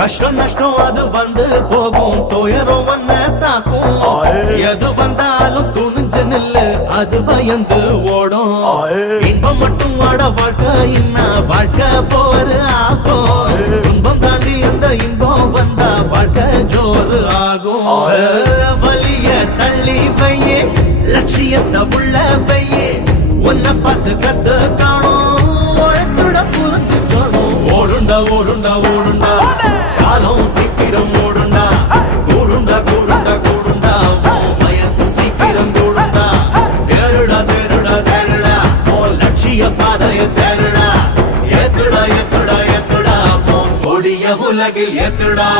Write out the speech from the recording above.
கஷ்டம் நஷ்டம் அது வந்து போகும், துயரம் ஒன்ன தாக்கும். எது வந்தாலும் துணிஞ்சு நில்லு, அது பயந்து ஓடும். இன்பம் மட்டும் வாட வாழ்க்கை இன்ன வாழ்க்கை போரு ஆகும். துன்பம் தாண்டி அந்த இன்பம் வந்தா வாழ்க்கை ஜோறு ஆகும். வலிய தள்ளி வையே, லட்சியத்தை உள்ள வையே, உன்னை பார்த்து கத்து காணும், உழைச்சுட புரிஞ்சுக்கணும். ஓடுண்டா ஓடுண்டா ஓடுண்டா, காலம் சீக்கிரம் ஓடுண்டா. கூடுண்டா கூடுண்டா கூடுண்டா, வயசு சீக்கிரம் கூடுண்டா. தேருடா தேருடா தேருடா, உன் லட்சிய பாதைய தேருடா. ஏத்துடா ஏத்துடா ஏத்துடா, உன் கொடிய உலகில் ஏத்துடா.